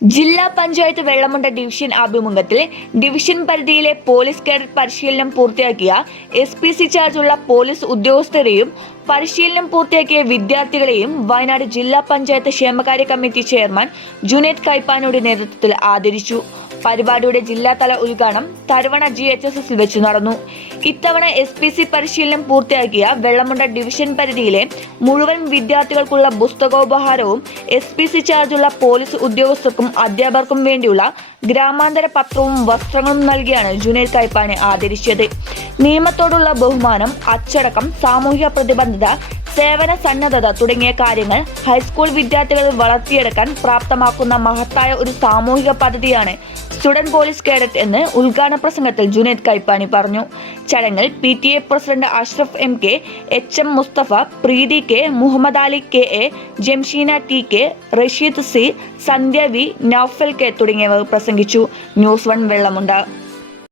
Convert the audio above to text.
ജില്ലാ പഞ്ചായത്ത് വെള്ളമുണ്ട ഡിവിഷൻ ആഭിമുഖ്യത്തിൽ ഡിവിഷൻ പരിധിയിലെ പോലീസ് കേഡറ്റ് പരിശീലനം പൂർത്തിയാക്കിയ SPC ചാർജുള്ള പോലീസ് ഉദ്യോഗസ്ഥരെയും പരിശീലനം പൂർത്തിയാക്കിയ വിദ്യാർത്ഥികളെയും വയനാട് ജില്ലാ പഞ്ചായത്ത് ക്ഷേമകാര്യ കമ്മിറ്റി ചെയർമാൻ ജുനൈദ് കൈപ്പാനയുടെ നേതൃത്വത്തിൽ ആദരിച്ചു. പരിപാടിയുടെ ജില്ലാതല ഉദ്ഘാടനം തരുവണ GHSS വെച്ച് നടന്നു. ഇത്തവണ SPC പരിശീലനം പൂർത്തിയാക്കിയ വെള്ളമുണ്ട ഡിവിഷൻ പരിധിയിലെ മുഴുവൻ വിദ്യാർത്ഥികൾക്കുള്ള പുസ്തകോപഹാരവും SPC ചാർജുള്ള പോലീസ് ഉദ്യോഗസ്ഥർക്കും അധ്യാപകർക്കും വേണ്ടിയുള്ള ഗ്രാമാന്തര പത്രവും വസ്ത്രങ്ങളും നൽകിയാണ് ജുനൈദ് കൈപ്പാനെ ആദരിച്ചത്. നിയമത്തോടുള്ള ബഹുമാനം, അച്ചടക്കം, സാമൂഹിക പ്രതിബദ്ധത, സേവന സന്നദ്ധത തുടങ്ങിയ കാര്യങ്ങൾ ഹൈസ്കൂൾ വിദ്യാർത്ഥികൾ വളർത്തിയെടുക്കാൻ പ്രാപ്തമാക്കുന്ന മഹത്തായ ഒരു സാമൂഹിക പദ്ധതിയാണ് സ്റ്റുഡന്റ് പോലീസ് കേഡറ്റ് എന്ന് ഉദ്ഘാടന പ്രസംഗത്തിൽ ജുനൈദ് കൈപ്പാനി പറഞ്ഞു. ചടങ്ങിൽ PTA president Ashraf MK, HM Musthafa, Preethi K, Muhammad Ali KA, Jamsheena TK, Rasheed C, Sandhya V, Noufal K തുടങ്ങിയവർ പ്രസംഗിച്ചു. ന്യൂസ് 1 വെള്ളമുണ്ട.